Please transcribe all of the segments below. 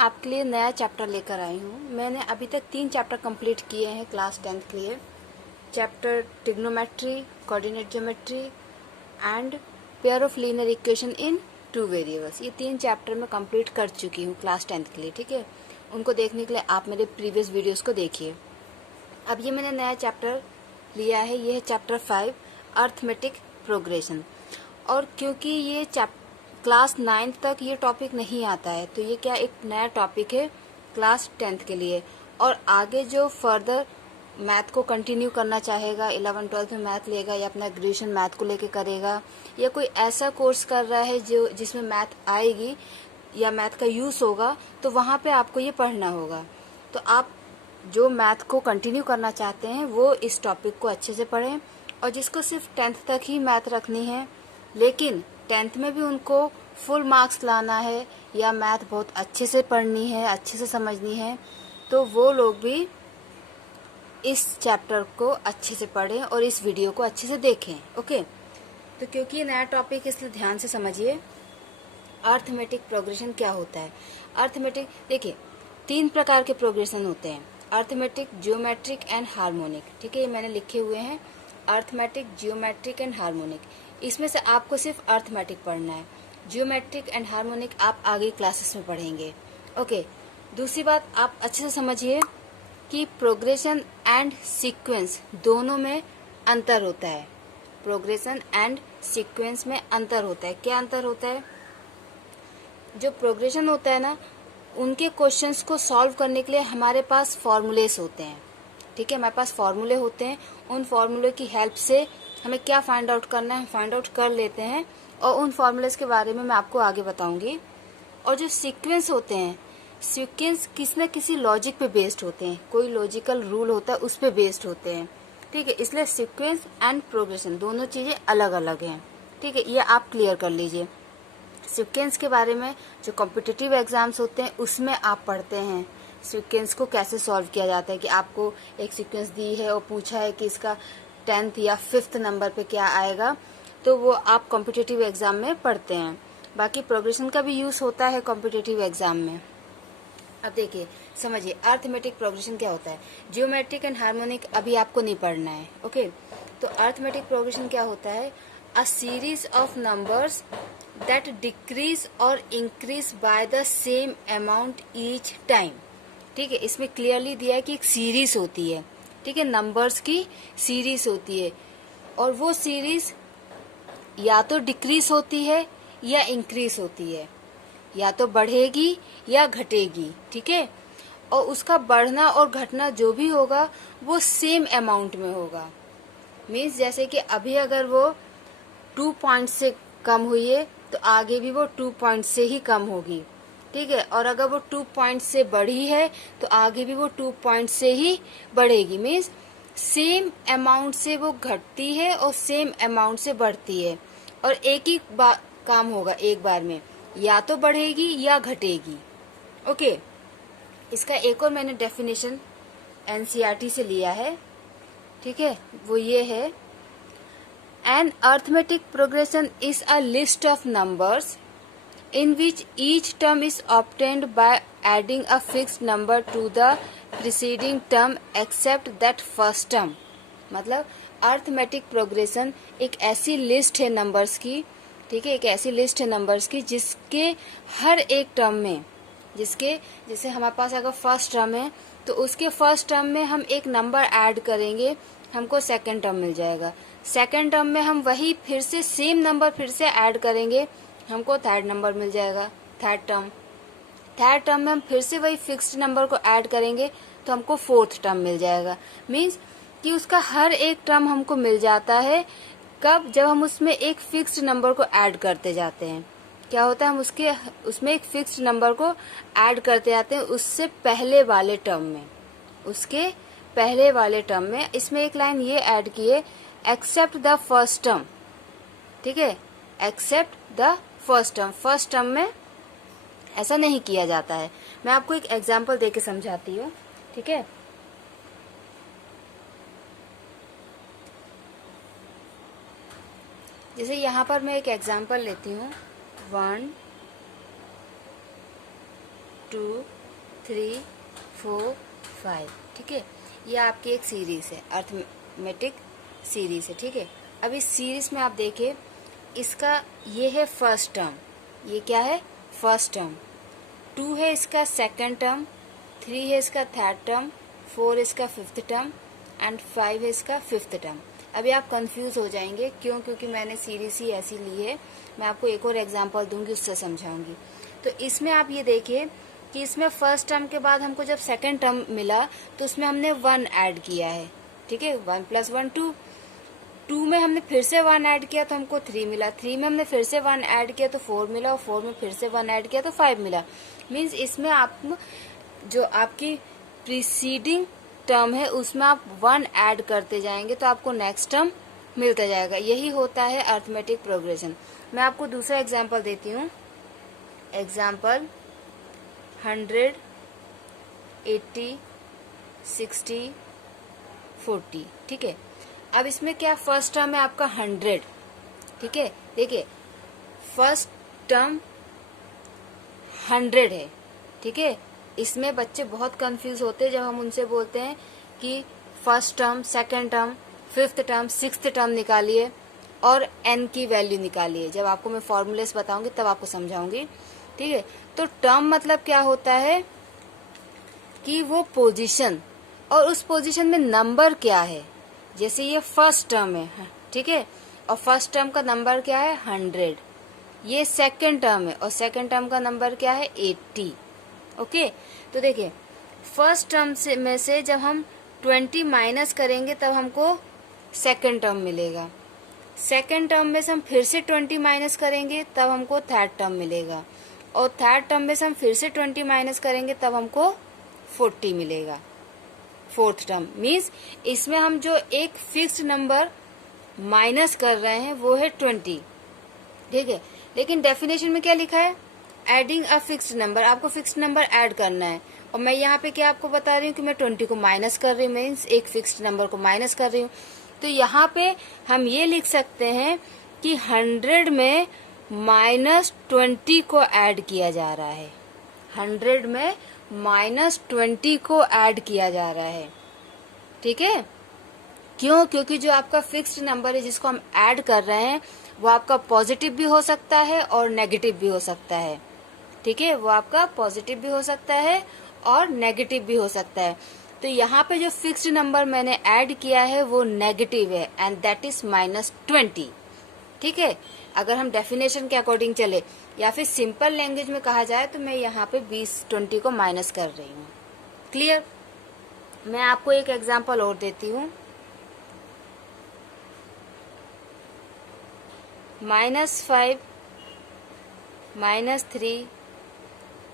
आपके लिए नया चैप्टर लेकर आई हूँ। मैंने अभी तक 3 चैप्टर कंप्लीट किए हैं क्लास 10th के लिए। Chapter trigonometry, coordinate geometry and pair of linear equation in 2 variables. ये 3 चैप्टर मैं कंप्लीट कर चुकी हूँ क्लास 10th के लिए। ठीक है, उनको देखने के लिए आप मेरे प्रीवियस वीडियोस को देखिए। अब ये मैंने नया चैप्टर लिया है, ये है चैप्टर 5 अर्थमेटिक प्रोग्रेशन। और क्योंकि ये क्लास 9th तक ये टॉपिक नहीं आता है, तो ये क्या एक नया टॉपिक है क्लास 10th के लिए। और आगे जो फर्दर मैथ को कंटिन्यू करना चाहेगा, 11-12 में मैथ लेगा या अपना ग्रेजुएशन मैथ को लेके करेगा, या कोई ऐसा कोर्स कर रहा है जिसमें मैथ आएगी या मैथ का यूज़ होगा, तो वहाँ पे आपको ये पढ़ना होगा। तो आप जो मैथ को कंटिन्यू करना चाहते हैं वो इस टॉपिक को अच्छे से पढ़ें। और जिसको सिर्फ 10th तक ही मैथ रखनी है, लेकिन 10th में भी उनको फुल मार्क्स लाना है या मैथ बहुत अच्छे से पढ़नी है, अच्छे से समझनी है, तो वो लोग भी इस चैप्टर को अच्छे से पढ़ें और इस वीडियो को अच्छे से देखें। ओके, तो क्योंकि ये नया टॉपिक है इसलिए ध्यान से समझिए। अर्थमेटिक प्रोग्रेशन क्या होता है? अर्थमेटिक देखिए 3 प्रकार के प्रोग्रेशन होते हैं, अर्थमेटिक, जियोमेट्रिक एंड हार्मोनिक। ठीक है, ये मैंने लिखे हुए हैं, अर्थमेटिक, जियोमेट्रिक एंड हार्मोनिक। इसमें से आपको सिर्फ अर्थमेटिक पढ़ना है, जियोमेट्रिक एंड हार्मोनिक आप आगे क्लासेस में पढ़ेंगे। ओके, दूसरी बात आप अच्छे से समझिए कि प्रोग्रेशन एंड सीक्वेंस दोनों में अंतर होता है। प्रोग्रेशन एंड सीक्वेंस में अंतर होता है। क्या अंतर होता है? जो प्रोग्रेशन होता है ना, उनके क्वेश्चंस को सॉल्व करने के लिए हमारे पास फॉर्मूलेस होते हैं। ठीक है, हमारे पास फॉर्मूले होते हैं, उन फॉर्मूले की हेल्प से हमें क्या फाइंड आउट करना है फाइंड आउट कर लेते हैं, और उन फॉर्मूलेस के बारे में मैं आपको आगे बताऊंगी। और जो सीक्वेंस होते हैं, सीक्वेंस किसी न किसी लॉजिक पे बेस्ड होते हैं, कोई लॉजिकल रूल होता है उस पे बेस्ड होते हैं। ठीक है, इसलिए सीक्वेंस एंड प्रोग्रेशन दोनों चीज़ें अलग अलग हैं। ठीक है, ये आप क्लियर कर लीजिए। सीक्वेंस के बारे में जो कॉम्पिटिटिव एग्जाम्स होते हैं उसमें आप पढ़ते हैं सीक्वेंस को कैसे सॉल्व किया जाता है, कि आपको एक सीक्वेंस दी है और पूछा है कि इसका 10th या 5th नंबर पे क्या आएगा, तो वो आप कॉम्पिटिटिव एग्जाम में पढ़ते हैं। बाकी प्रोग्रेशन का भी यूज़ होता है कॉम्पिटिटिव एग्जाम में। अब देखिए समझिए अर्थमेटिक प्रोग्रेशन क्या होता है। जियोमेट्रिक एंड हार्मोनिक अभी आपको नहीं पढ़ना है। ओके, तो अर्थमेटिक प्रोग्रेशन क्या होता है? A series of numbers that decrease और increase by the same amount each time. ठीक है, इसमें क्लियरली दिया है कि एक सीरीज होती है। ठीक है, नंबर्स की सीरीज होती है, और वो सीरीज या तो डिक्रीज होती है या इंक्रीज होती है, या तो बढ़ेगी या घटेगी। ठीक है, और उसका बढ़ना और घटना जो भी होगा वो सेम अमाउंट में होगा। मीन्स जैसे कि अभी अगर वो 2 पॉइंट से कम हुई है तो आगे भी वो 2 पॉइंट से ही कम होगी। ठीक है, और अगर वो 2 पॉइंट से बढ़ी है तो आगे भी वो 2 पॉइंट से ही बढ़ेगी। मीन्स सेम अमाउंट से वो घटती है और सेम अमाउंट से बढ़ती है, और एक ही काम होगा एक बार में, या तो बढ़ेगी या घटेगी। ओके, इसका एक और मैंने डेफिनेशन एनसीईआरटी से लिया है। ठीक है, वो ये है, an arithmetic progression is a list of numbers in which each term is obtained by adding a fixed number to the preceding term except that first term। मतलब अर्थमेटिक प्रोग्रेशन एक ऐसी लिस्ट है नंबर्स की। ठीक है, एक ऐसी list है नंबर्स की जिसके हर एक टर्म में, जैसे हमारे पास अगर फर्स्ट टर्म है तो उसके फर्स्ट टर्म में हम एक नंबर ऐड करेंगे, हमको सेकंड टर्म मिल जाएगा। सेकंड टर्म में हम वही फिर से सेम नंबर फिर से ऐड करेंगे, हमको थर्ड नंबर मिल जाएगा। थर्ड टर्म में हम फिर से वही फिक्स्ड नंबर को ऐड करेंगे तो हमको फोर्थ टर्म मिल जाएगा। मीन्स कि उसका हर एक टर्म हमको मिल जाता है कब? जब हम उसमें एक फिक्स्ड नंबर को ऐड करते जाते हैं। क्या होता है? हम उसमें एक फिक्स्ड नंबर को ऐड करते जाते हैं उससे पहले वाले टर्म में, उसके पहले वाले टर्म में। इसमें एक लाइन ये ऐड की है, एक्सेप्ट द फर्स्ट टर्म। ठीक है, एक्सेप्ट द फर्स्ट टर्म में ऐसा नहीं किया जाता है। मैं आपको एक एग्जांपल देके समझाती हूँ। ठीक है, जैसे यहाँ पर मैं एक एग्जांपल लेती हूँ 1 2 3 4 5। ठीक है, ये आपकी एक सीरीज है, अर्थमेटिक सीरीज है। ठीक है, अब इस सीरीज में आप देखिए, इसका ये है फर्स्ट टर्म, ये क्या है फर्स्ट टर्म, 2 है इसका सेकंड टर्म, 3 है इसका थर्ड टर्म, 4 इसका फिफ्थ टर्म एंड 5 है इसका फिफ्थ टर्म। अभी आप कंफ्यूज हो जाएंगे, क्यों? क्योंकि मैंने सीरीज ही ऐसी ली है। मैं आपको एक और एग्जांपल दूंगी, उससे समझाऊंगी। तो इसमें आप ये देखिए कि इसमें फर्स्ट टर्म के बाद हमको जब सेकंड टर्म मिला तो उसमें हमने 1 ऐड किया है। ठीक है, 1 + 1 2, 2 में हमने फिर से 1 ऐड किया तो हमको 3 मिला, 3 में हमने फिर से 1 ऐड किया तो 4 मिला, और 4 में फिर से 1 ऐड किया तो 5 मिला। मीन्स इसमें आप जो आपकी प्रीसीडिंग टर्म है उसमें आप 1 ऐड करते जाएंगे तो आपको नेक्स्ट टर्म मिलता जाएगा। यही होता है अर्थमेटिक प्रोग्रेशन। मैं आपको दूसरा एग्जांपल देती हूँ। एग्जांपल 100 80 60 40। ठीक है, अब इसमें क्या फर्स्ट टर्म है आपका 100। ठीक है, देखिए फर्स्ट टर्म 100 है। ठीक है, इसमें बच्चे बहुत कंफ्यूज होते हैं जब हम उनसे बोलते हैं कि first term, second term, fifth term, sixth term निकालिए और n की वैल्यू निकालिए। जब आपको मैं फॉर्मूलेस बताऊंगी तब आपको समझाऊंगी। ठीक है, तो टर्म मतलब क्या होता है कि वो पोजीशन, और उस पोजीशन में नंबर क्या है। जैसे ये फर्स्ट टर्म है, ठीक है, और फर्स्ट टर्म का नंबर क्या है 100। ये सेकंड टर्म है और सेकंड टर्म का नंबर क्या है 80। ओके, तो देखिए फर्स्ट टर्म से में से जब हम 20 माइनस करेंगे तब हमको सेकंड टर्म मिलेगा। सेकंड टर्म में से हम फिर से 20 माइनस करेंगे तब हमको थर्ड टर्म मिलेगा, और थर्ड टर्म में से हम फिर से 20 माइनस करेंगे तब हमको 40 मिलेगा, फोर्थ टर्म। मीन्स इसमें हम जो एक फिक्स्ड नंबर माइनस कर रहे हैं वो है 20। ठीक है, लेकिन डेफिनेशन में क्या लिखा है, एडिंग अ फिक्स्ड नंबर। आपको फिक्स्ड नंबर ऐड करना है, और मैं यहाँ पे क्या आपको बता रही हूँ कि मैं 20 को माइनस कर रही हूँ, मीन्स एक फिक्स्ड नंबर को माइनस कर रही हूँ। तो यहाँ पे हम ये लिख सकते हैं कि 100 में -20 को ऐड किया जा रहा है। 100 में -20 को ऐड किया जा रहा है। ठीक है, क्यों? क्योंकि जो आपका फिक्स्ड नंबर है जिसको हम ऐड कर रहे हैं वो आपका पॉजिटिव भी हो सकता है और नेगेटिव भी हो सकता है। ठीक है, वो आपका पॉजिटिव भी हो सकता है और नेगेटिव भी हो सकता है। तो यहाँ पे जो फिक्स्ड नंबर मैंने ऐड किया है वो नेगेटिव है, एंड दैट इज -20। ठीक है, अगर हम डेफिनेशन के अकॉर्डिंग चले या फिर सिंपल लैंग्वेज में कहा जाए तो मैं यहाँ पे 20 को माइनस कर रही हूँ। क्लियर? मैं आपको एक एग्जांपल और देती हूँ। -5 -3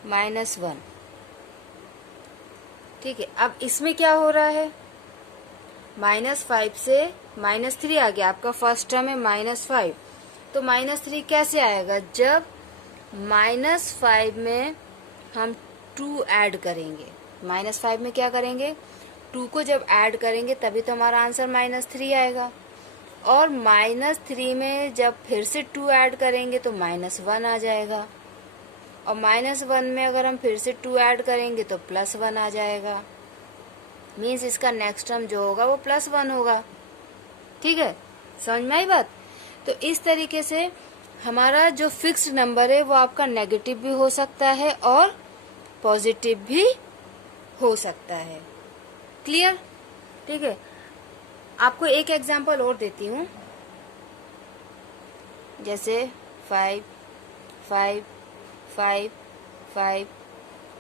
-1। ठीक है, अब इसमें क्या हो रहा है, -5 से -3 आ गया। आपका फर्स्ट टर्म है -5, तो -3 कैसे आएगा, जब -5 में हम 2 ऐड करेंगे। -5 में क्या करेंगे, 2 को जब ऐड करेंगे तभी तो हमारा आंसर -3 आएगा। और -3 में जब फिर से 2 ऐड करेंगे तो -1 आ जाएगा, और -1 में अगर हम फिर से 2 ऐड करेंगे तो +1 आ जाएगा। मीन्स इसका नेक्स्ट टर्म जो होगा वो +1 होगा। ठीक है, समझ में आई बात? तो इस तरीके से हमारा जो फिक्स्ड नंबर है वो आपका नेगेटिव भी हो सकता है और पॉजिटिव भी हो सकता है। क्लियर? ठीक है, आपको एक एग्जांपल और देती हूँ। जैसे 5 5 5 5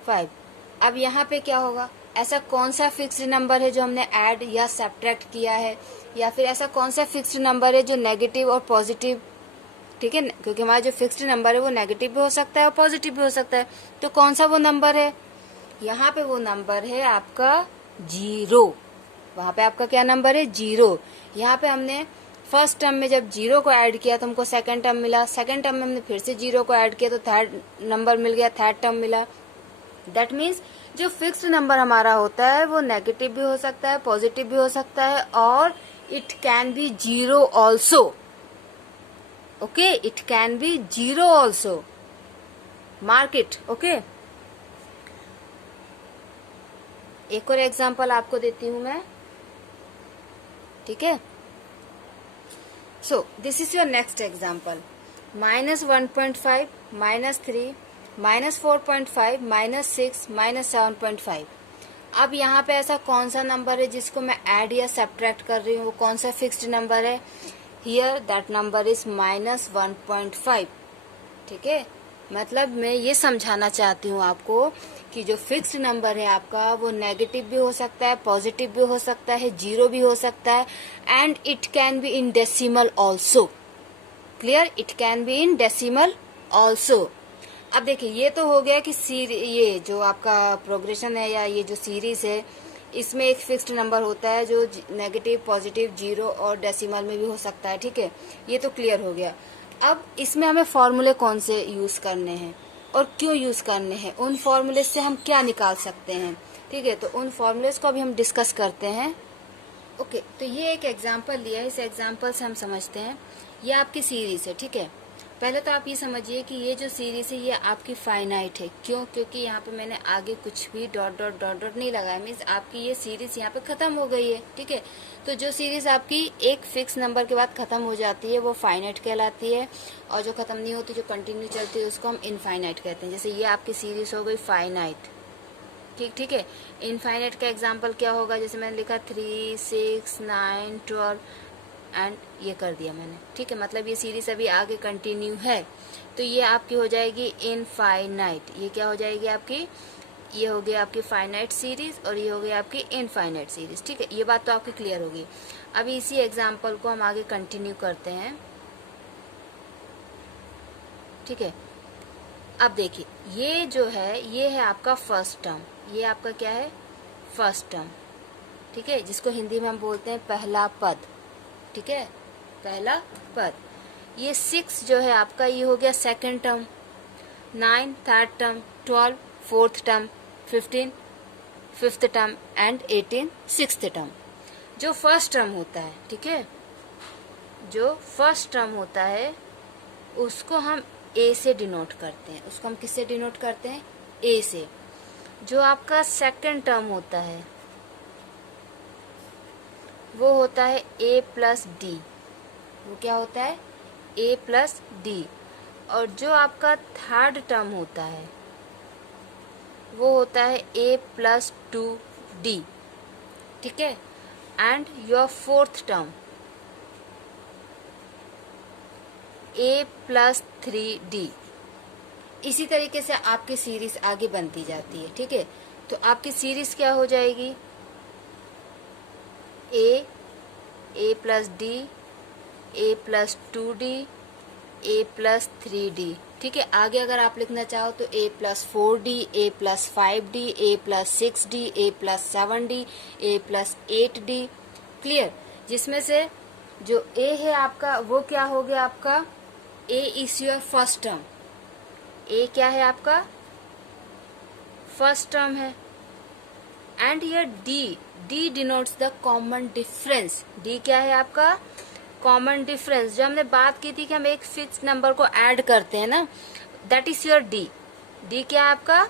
5। अब यहाँ पे क्या होगा, ऐसा कौन सा फिक्स्ड नंबर है जो हमने ऐड या सब्ट्रैक्ट किया है, या फिर ऐसा कौन सा फिक्स्ड नंबर है जो नेगेटिव और पॉजिटिव। ठीक है, क्योंकि हमारा जो फिक्स्ड नंबर है वो नेगेटिव भी हो सकता है और पॉजिटिव भी हो सकता है। तो कौन सा वो नंबर है, यहाँ पे वो नंबर है आपका 0। वहाँ पे आपका क्या नंबर है, 0। यहाँ पे हमने फर्स्ट टर्म में जब 0 को ऐड किया तो हमको सेकंड टर्म मिला, सेकंड टर्म में हमने फिर से 0 को ऐड किया तो थर्ड नंबर मिल गया, थर्ड टर्म मिला। दैट मीन्स जो फिक्स्ड नंबर हमारा होता है वो नेगेटिव भी हो सकता है, पॉजिटिव भी हो सकता है, और it can be 0 also. Okay, it can be 0 also, mark it. Okay, एक और एग्जांपल आपको देती हूं मैं, ठीक है। So this is your next example, -1.5, -3, -4.5, -6, -7.5। अब यहाँ पे ऐसा कौन सा नंबर है जिसको मैं ऐड या सब्ट्रैक्ट कर रही हूँ, वो कौन सा फिक्स्ड नंबर है? हियर दैट नंबर इज -1.5, ठीक है। मतलब मैं ये समझाना चाहती हूँ आपको कि जो फिक्स्ड नंबर है आपका वो नेगेटिव भी हो सकता है, पॉजिटिव भी हो सकता है, जीरो भी हो सकता है, and it can be in decimal also. Clear? It can be in decimal also. अब देखिए ये तो हो गया कि ये जो आपका प्रोग्रेशन है या ये जो सीरीज है इसमें एक फिक्स्ड नंबर होता है जो नेगेटिव, पॉजिटिव, जीरो और डेसिमल में भी हो सकता है, ठीक है। ये तो क्लियर हो गया। अब इसमें हमें फॉर्मूले कौन से यूज करने हैं और क्यों यूज करने हैं, उन फॉर्मूले से हम क्या निकाल सकते हैं, ठीक है। तो उन फॉर्मूलेस को अभी हम डिस्कस करते हैं। ओके, तो ये एक एग्जांपल लिया है, इस एग्जांपल से हम समझते हैं। ये आपकी सीरीज है, ठीक है। पहले तो आप ये समझिए कि ये जो सीरीज है ये आपकी फाइनाइट है। क्यों? क्योंकि यहाँ पे मैंने आगे कुछ भी डॉट डॉट डॉट डॉट नहीं लगाया, मीन्स आपकी ये सीरीज यहाँ पे खत्म हो गई है, ठीक है। तो जो सीरीज आपकी एक फिक्स नंबर के बाद खत्म हो जाती है वो फाइनाइट कहलाती है, और जो खत्म नहीं होती, जो कंटिन्यू चलती है, उसको हम इनफाइनाइट कहते हैं। जैसे ये आपकी सीरीज हो गई फाइनाइट, ठीक है। इनफाइनाइट का एग्जाम्पल क्या होगा? जैसे मैंने लिखा 3, 6, 9, 12 एंड ये कर दिया मैंने, ठीक है। मतलब ये सीरीज अभी आगे कंटिन्यू है, तो ये आपकी हो जाएगी इनफाइनाइट। ये क्या हो जाएगी आपकी? ये हो गई आपकी फाइनाइट सीरीज और ये हो गई आपकी इनफाइनाइट सीरीज, ठीक है। ये बात तो आपकी क्लियर होगी। अभी इसी एग्जाम्पल को हम आगे कंटिन्यू करते हैं, ठीक है। अब देखिए ये जो है ये है आपका फर्स्ट टर्म, ये आपका क्या है? फर्स्ट टर्म, ठीक है, जिसको हिंदी में हम बोलते हैं पहला पद, ठीक है, पहला पद। ये 6 जो है आपका ये हो गया second term, 9 third term, 12 fourth term, 15 fifth term and 18 sixth term. जो फर्स्ट टर्म होता है, ठीक है, जो फर्स्ट टर्म होता है उसको हम ए से डिनोट करते हैं। उसको हम किससे डिनोट करते हैं? ए से। जो आपका सेकंड टर्म होता है वो होता है ए प्लस डी। वो क्या होता है? ए प्लस डी। और जो आपका थर्ड टर्म होता है वो होता है ए प्लस 2d, ठीक है। And your fourth term A plus 3d। इसी तरीके से आपकी सीरीज आगे बनती जाती है, ठीक है। तो आपकी सीरीज क्या हो जाएगी? ए प्लस डी, ए प्लस 2d, ए प्लस 3d, ठीक है। आगे अगर आप लिखना चाहो तो ए प्लस 4d, ए प्लस 5d, ए प्लस 6d, ए प्लस 7d, ए प्लस 8d। क्लियर? जिसमें से जो ए है आपका वो क्या हो गया आपका? ए इज योर फर्स्ट टर्म। ए क्या है आपका? फर्स्ट टर्म है। एंड ये D, D denotes the common difference. D क्या है आपका? Common difference. जो हमने बात की थी कि हम एक फिक्स नंबर को ऐड करते हैं ना, that is your D. D क्या है आपका?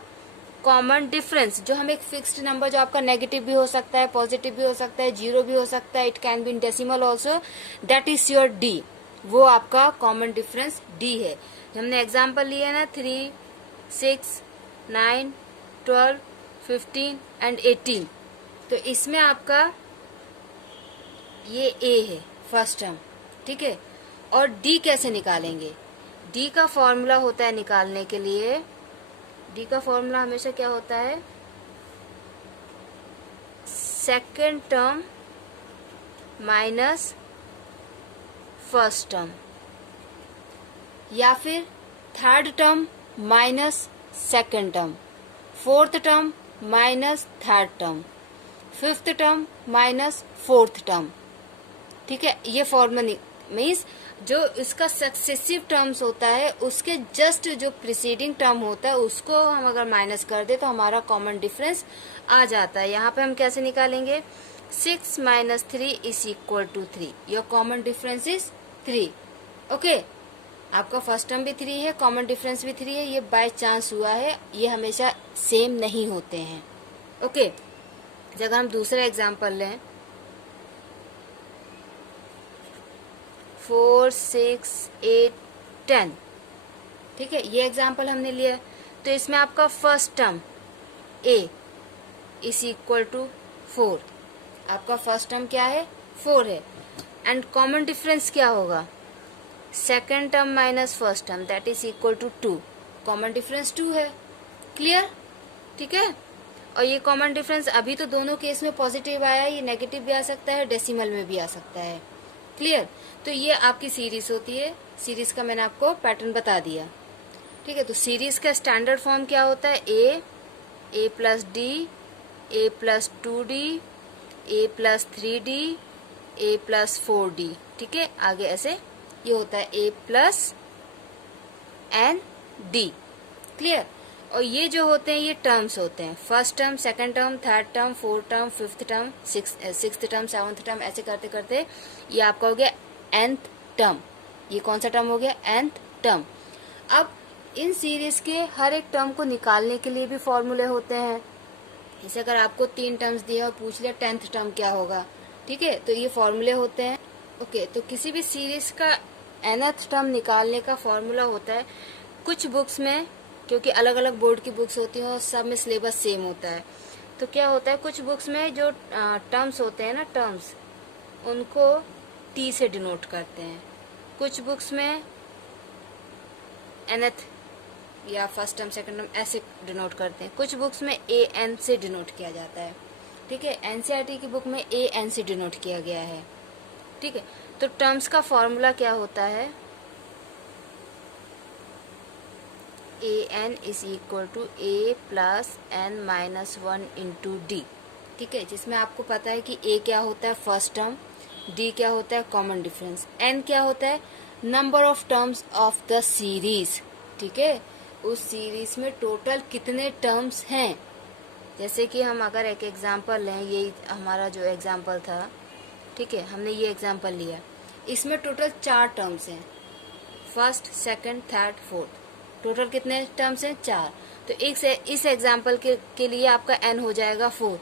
Common difference. जो हम एक फिक्स्ड नंबर, जो आपका नेगेटिव भी हो सकता है, पॉजिटिव भी हो सकता है, जीरो भी हो सकता है, it can be in decimal also, that is your D. वो आपका कॉमन डिफरेंस डी है। हमने एग्जाम्पल लिया ना 3, 6, 9, 12, 15 एंड 18। तो इसमें आपका ये ए है फर्स्ट टर्म, ठीक है। और डी कैसे निकालेंगे? डी का फॉर्मूला होता है निकालने के लिए, डी का फॉर्मूला हमेशा क्या होता है? Second term minus first term, या फिर third term minus second term, fourth term minus third term, fifth term minus fourth term, ठीक है। ये फॉर्मूला मीन्स जो इसका सक्सेसिव टर्म्स होता है उसके जस्ट जो प्रीसीडिंग टर्म होता है उसको हम अगर माइनस कर दे तो हमारा कॉमन डिफरेंस आ जाता है। यहाँ पे हम कैसे निकालेंगे? 6 minus 3 is equal to 3। Your common difference is 3। Okay, आपका फर्स्ट टर्म भी 3 है, कॉमन डिफरेंस भी 3 है। ये बाय चांस हुआ है, ये हमेशा सेम नहीं होते हैं। ओके, अगर हम दूसरा एग्जाम्पल लें 4, 6, 8, 10, ठीक है, ये एग्जाम्पल हमने लिया। तो इसमें आपका first term a is equal to 4, आपका फर्स्ट टर्म क्या है 4 है। एंड कॉमन डिफरेंस क्या होगा, second term minus first term that is equal to 2, common difference 2 है। क्लियर, ठीक है। और ये कॉमन डिफरेंस अभी तो दोनों केस में पॉजिटिव आया, ये नेगेटिव भी आ सकता है, डेसिमल में भी आ सकता है। क्लियर, तो ये आपकी सीरीज होती है। सीरीज का मैंने आपको पैटर्न बता दिया, ठीक है। तो सीरीज का स्टैंडर्ड फॉर्म क्या होता है, ए प्लस डी, ए प्लस 2d, ए प्लस 3d, ए प्लस 4d, ठीक है। आगे ऐसे ये होता है ए प्लस एन डी। क्लियर, और ये जो होते हैं ये टर्म्स होते हैं, first term, second term, third term, fourth term, fifth term, sixth term, seventh term, ऐसे करते करते ये आपका हो गया nth टर्म। ये कौन सा टर्म हो गया, nth टर्म। अब इन सीरीज के हर एक टर्म को निकालने के लिए भी फॉर्मूले होते हैं। जैसे अगर आपको 3 टर्म्स दिया और पूछ लिया 10th टर्म क्या होगा, ठीक है, तो ये फॉर्मूले होते हैं। ओके, तो किसी भी सीरीज का nth टर्म निकालने का फॉर्मूला होता है। कुछ बुक्स में, क्योंकि अलग अलग बोर्ड की बुक्स होती हैं और सब में सिलेबस सेम होता है, तो क्या होता है कुछ बुक्स में जो टर्म्स होते हैं ना, टर्म्स, उनको टी से डिनोट करते हैं। कुछ बुक्स में nth या फर्स्ट टर्म, सेकंड टर्म ऐसे डिनोट करते हैं। कुछ बुक्स में an से डिनोट किया जाता है, ठीक है। एनसीईआरटी की बुक में an से डिनोट किया गया है, ठीक है। तो टर्म्स का फॉर्मूला क्या होता है, an is equal to a plus n minus 1 into d, ठीक है। जिसमें आपको पता है कि a क्या होता है फर्स्ट टर्म, d क्या होता है कॉमन डिफरेंस, n क्या होता है number of terms of the series, ठीक है। उस सीरीज में टोटल कितने टर्म्स हैं। जैसे कि हम अगर एक एग्जांपल लें, ये हमारा जो एग्जांपल था, ठीक है, हमने ये एग्जांपल लिया, इसमें टोटल 4 टर्म्स हैं, first, second, third, fourth, total कितने टर्म्स हैं 4। तो इस एग्जांपल के लिए आपका n हो जाएगा 4,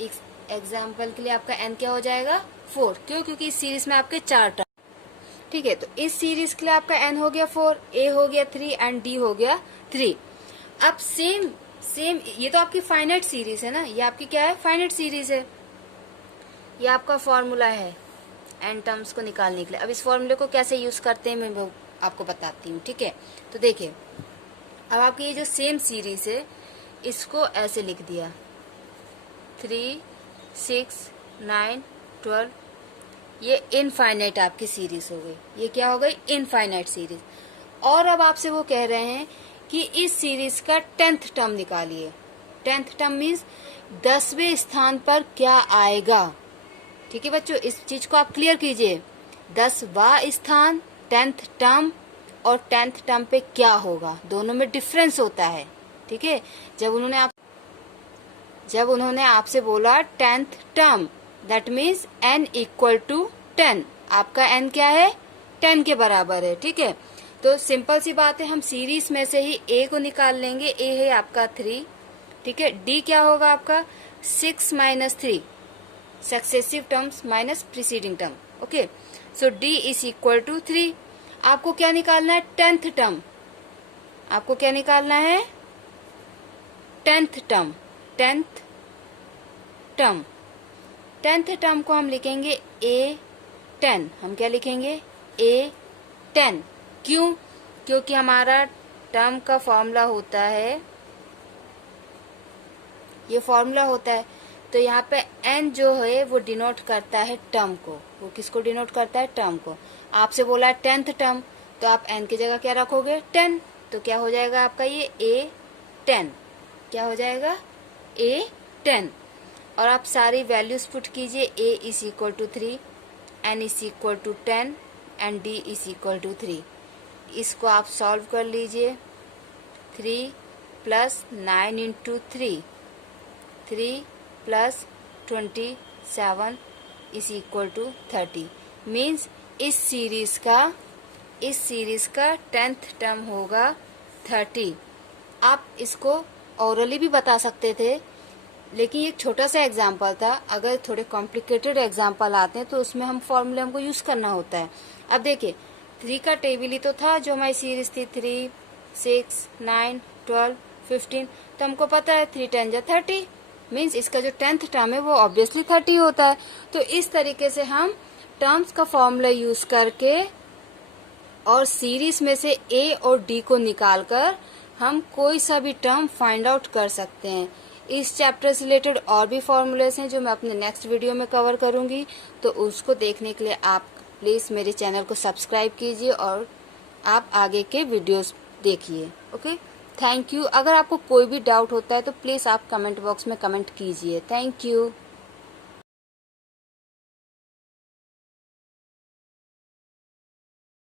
इस एग्जांपल के लिए आपका n क्या हो जाएगा 4, क्यों, क्योंकि इस सीरीज में आपके 4 टर्म, ठीक है। तो इस सीरीज के लिए आपका n हो गया 4, a हो गया 3 एंड d हो गया 3। अब सेम ये तो आपकी फाइनाइट सीरीज है ना, ये आपकी क्या है फाइनाइट सीरीज है। ये आपका फॉर्मूला है n टर्म्स को निकालने के लिए। अब इस फॉर्मूले को कैसे यूज करते हैं मैं वो आपको बताती हूँ, ठीक है। तो देखिए, अब आपकी ये जो सेम सीरीज है इसको ऐसे लिख दिया 3, 6, 9, 12, ये इनफाइनाइट आपकी सीरीज हो गई। ये क्या हो गई इनफाइनाइट सीरीज। और अब आपसे वो कह रहे हैं कि इस सीरीज का 10th टर्म निकालिए। 10th टर्म मीन्स 10वें स्थान पर क्या आएगा, ठीक है बच्चों, इस चीज को आप क्लियर कीजिए। 10वां स्थान, 10th टर्म और 10th टर्म पे क्या होगा, दोनों में डिफरेंस होता है, ठीक है। जब उन्होंने आपसे बोला 10th term, that means n equal to 10, आपका n क्या है 10 के बराबर है, ठीक है। तो सिंपल सी बात है, हम सीरीज में से ही a को निकाल लेंगे। a है आपका 3, ठीक है। d क्या होगा आपका 6 minus 3, successive terms minus preceding term, okay. So d is equal to 3। आपको क्या निकालना है 10th टर्म, आपको क्या निकालना है 10th टर्म। 10th टर्म को हम लिखेंगे a10, हम क्या लिखेंगे a10, क्यों, क्योंकि हमारा टर्म का फॉर्मूला होता है, ये फॉर्मूला होता है। तो यहाँ पे n जो है वो डिनोट करता है टर्म को, वो किसको डिनोट करता है टर्म को। आपसे बोला है 10th टर्म, तो आप n की जगह क्या रखोगे 10, तो क्या हो जाएगा आपका ये a10, क्या हो जाएगा a10। और आप सारी वैल्यूज पुट कीजिए, a is equal to 3, n is equal to 10 and d is equal to 3। इसको आप सॉल्व कर लीजिए। 3 plus 9 into 3 plus 27 is equal to 30, means इस सीरीज का 10th टर्म होगा 30। आप इसको ओरली भी बता सकते थे, लेकिन एक छोटा सा एग्जाम्पल था, अगर थोड़े कॉम्प्लिकेटेड एग्जाम्पल आते हैं तो उसमें हम फॉर्मूले हमको यूज करना होता है। अब देखिए 3 का टेबल ही तो था जो हमारी सीरीज थी, 3, 6, 9, 12, 15। तो हमको पता है 3 10 जा 30, मीन्स इसका जो 10th टर्म है वो ऑब्वियसली 30 होता है। तो इस तरीके से हम टर्म्स का फॉर्मूला यूज करके और सीरीज में से ए और डी को निकालकर हम कोई सा भी टर्म फाइंड आउट कर सकते हैं। इस चैप्टर से रिलेटेड और भी फॉर्मूलेस हैं जो मैं अपने नेक्स्ट वीडियो में कवर करूंगी, तो उसको देखने के लिए आप प्लीज मेरे चैनल को सब्सक्राइब कीजिए और आप आगे के वीडियोस देखिए। Okay, thank you. अगर आपको कोई भी डाउट होता है तो प्लीज आप कमेंट बॉक्स में कमेंट कीजिए। Thank you.